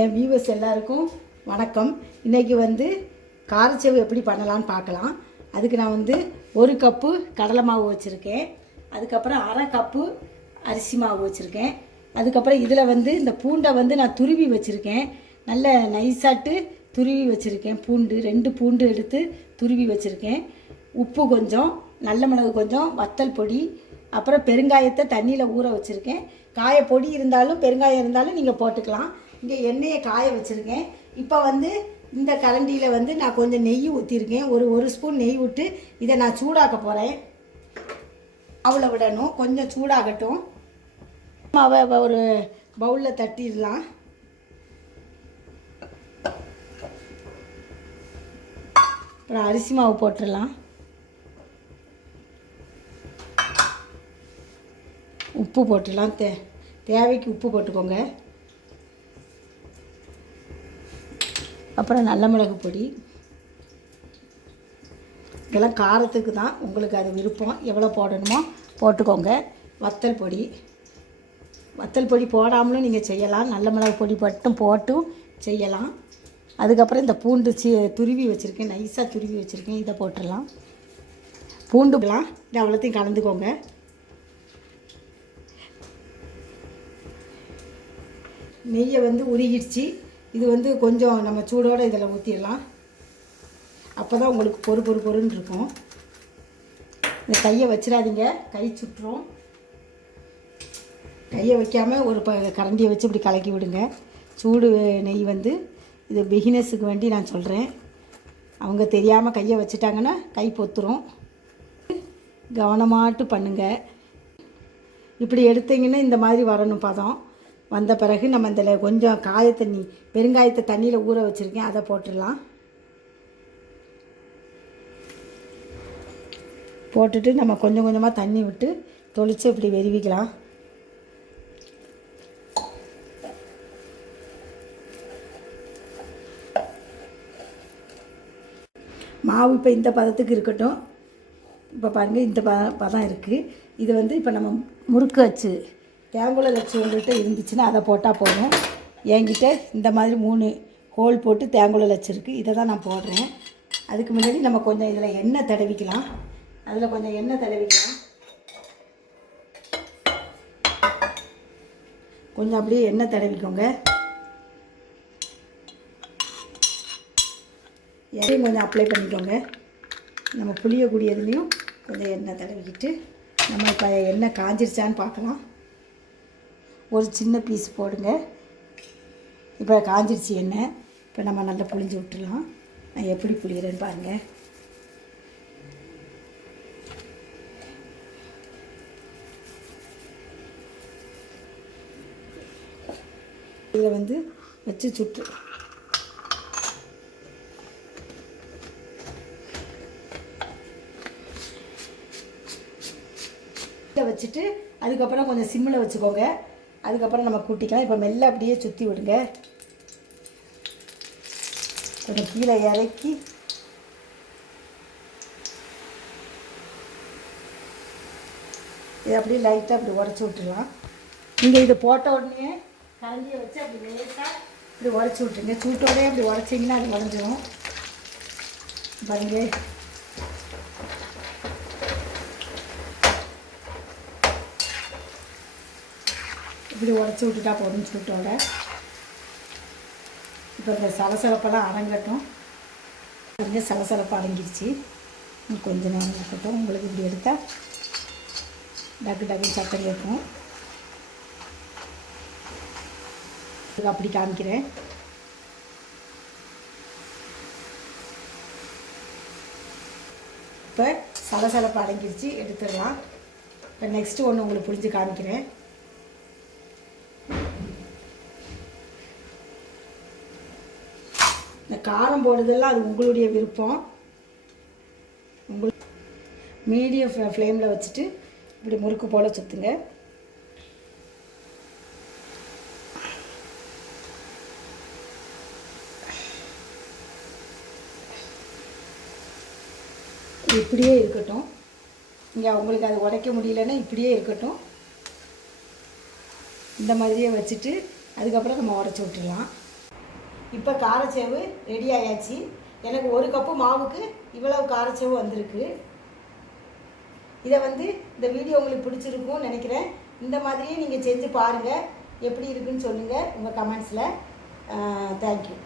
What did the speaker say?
என் viewers எல்லாருக்கும் வணக்கம். இன்றைக்கி வந்து காரச்சேவு எப்படி பண்ணலான்னு பார்க்கலாம். அதுக்கு நான் வந்து 1 கப்பு கடலை மாவு வச்சுருக்கேன். அதுக்கப்புறம் அரை கப்பு அரிசி மாவு வச்சுருக்கேன். அதுக்கப்புறம் இதில் வந்து இந்த பூண்டை வந்து நான் துருவி வச்சுருக்கேன். நல்ல நைஸாட்டு துருவி வச்சுருக்கேன். பூண்டு 2 பூண்டு எடுத்து துருவி வச்சுருக்கேன். உப்பு கொஞ்சம், நல்ல மிளகு கொஞ்சம், வத்தல் பொடி, அப்புறம் பெருங்காயத்தை தண்ணியில் ஊற வச்சுருக்கேன். காயப்பொடி இருந்தாலும் பெருங்காயம் இருந்தாலும் நீங்கள் போட்டுக்கலாம். இங்கே எண்ணெயை காய வச்சுருக்கேன். இப்போ வந்து இந்த கரண்டியில் வந்து நான் கொஞ்சம் நெய் ஊற்றிருக்கேன். ஒரு ஸ்பூன் நெய் விட்டு இதை நான் சூடாக்க போகிறேன். அவ்வளோ விடணும், கொஞ்சம் சூடாகட்டும். மாவை ஒரு பவுலில் தட்டிடலாம். அப்புறம் அரிசி மாவு போட்டுடலாம். உப்பு போட்டுடலாம். தேவைக்கு உப்பு போட்டுக்கோங்க. அப்புறம் நல்ல மிளகு பொடி. இதெல்லாம் காரத்துக்கு தான், உங்களுக்கு அது விருப்பம் எவ்வளோ போடணுமோ போட்டுக்கோங்க. வத்தல் பொடி போடாமலும் நீங்கள் செய்யலாம். நல்ல மிளகு பொடி மட்டும் போட்டும் செய்யலாம். அதுக்கப்புறம் இந்த பூண்டு துருவி வச்சுருக்கேன், நைஸாக துருவி வச்சுருக்கேன். இதை போட்டுடலாம். பூண்டுலாம் இது அவ்வளோத்தையும் கலந்துக்கோங்க. நெய்யை வந்து உருகிடுச்சு. இது வந்து கொஞ்சம் நம்ம சூடோடு இதில் ஊற்றிடலாம். அப்போ தான் உங்களுக்கு பொறுன்னு இருக்கும். இந்த கையை வச்சிடாதீங்க, கை சுட்டுரும். கையை வைக்காமல் ஒரு கரண்டியை வச்சு இப்படி கலக்கி விடுங்க. சூடு நெய் வந்து இது பிகினஸுக்கு வேண்டி நான் சொல்கிறேன். அவங்க தெரியாமல் கையை வச்சுட்டாங்கன்னா கை பொத்துரும். கவனமாட்டு பண்ணுங்கள். இப்படி எடுத்தீங்கன்னா இந்த மாதிரி வரணும் பதம். வந்த பிறகு நம்ம இதில் கொஞ்சம் பெருங்காயத்தை தண்ணியில் ஊற வச்சுருக்கேன், அதை போட்டுடலாம். போட்டுட்டு நம்ம கொஞ்சம் கொஞ்சமாக தண்ணி விட்டு தொளிச்சு இப்படி வெறிவிக்கலாம். மாவு இப்போ இந்த பதத்துக்கு இருக்கட்டும். இப்போ பாருங்கள், இந்த பதம் இருக்குது. இது வந்து இப்போ நம்ம முறுக்கு வச்சு தேங்குழல் வச்சு உங்கள்கிட்ட இருந்துச்சுன்னா அதை போட்டால் போதும். என்கிட்ட இந்த மாதிரி 3 ஹோல் போட்டு தேங்குழல் வச்சுருக்கு. இதை தான் நான் போடுறேன். அதுக்கு முன்னாடி நம்ம கொஞ்சம் இதில் எண்ணெய் தடவிக்கலாம். கொஞ்சம் அப்படியே எண்ணெய் தடவிக்கோங்க. எண்ணெயும் கொஞ்சம் அப்ளை பண்ணிக்கோங்க. நம்ம புளியக்கூடியதுலேயும் கொஞ்சம் எண்ணெய் தடவிக்கிட்டு நம்ம இப்போ எண்ணெய் காஞ்சிருச்சான்னு பார்க்கலாம். ஒரு சின்ன பீஸ் போடுங்க. இப்போ காஞ்சிருச்சு எண்ணெய். இப்போ நம்ம நல்லா புளிஞ்சு விட்டுடலாம். நான் எப்படி புளிகிறேன்னு பாருங்கள். இதில் வந்து வச்சு சுட்டு வச்சுட்டு அதுக்கப்புறம் கொஞ்சம் சிம்மில் வச்சுக்கோங்க. அதுக்கப்புறம் நம்ம கூட்டிக்கலாம். இப்போ மெல்ல அப்படியே சுற்றி விடுங்க. கொஞ்சம் கீழே இறக்கி இதை அப்படியே லைட்டாக அப்படி உடச்சி விட்டுடலாம். நீங்கள் இது போட்ட உடனே கரண்டியை வச்சு அப்படி லேட்டாக இப்படி உடச்சி விட்டுருங்க. சூட்டோடே அப்படி உடச்சிங்கன்னா அது உடஞ்சிடும். பாருங்க, இப்படி உடச்சி விட்டுட்டா போதும் சூட்டோட. இப்போ இந்த சலசலப்பெல்லாம் அடங்கட்டும். கொஞ்சம் சலசலப்பு அடங்கிடுச்சு. கொஞ்ச நேரம் இருக்கட்டும். உங்களுக்கு இப்படி எடுத்தால் டக்கு சக்கரை இருக்கும். அப்படி காமிக்கிறேன். இப்போ சலசலப்பு அடங்கிடுச்சு, எடுத்துடலாம். இப்போ நெக்ஸ்ட்டு ஒன்று உங்களுக்கு புரிஞ்சு காமிக்கிறேன். இந்த காரம் போடுறதெல்லாம் அது உங்களுடைய விருப்பம். மீடியம் ஃப்ளேமில் வச்சுட்டு இப்படி முறுக்கு போல் சுற்றுங்க. இப்படியே இருக்கட்டும். இங்கே உங்களுக்கு அது உடைக்க முடியலன்னா இப்படியே இருக்கட்டும். இந்த மாதிரியே வச்சுட்டு அதுக்கப்புறம் நம்ம உடச்சி விட்டுடலாம். இப்போ காரச்சேவு ரெடி ஆயாச்சு. எனக்கு 1 கப்பு மாவுக்கு இவ்வளவு காரச்சேவு வந்திருக்கு. இதை வந்து இந்த வீடியோ உங்களுக்கு பிடிச்சிருக்கும்னு நினைக்கிறேன். இந்த மாதிரியே நீங்கள் செஞ்சு பாருங்கள், எப்படி இருக்குன்னு சொல்லுங்கள் உங்கள் கமெண்ட்ஸில். தேங்க்யூ.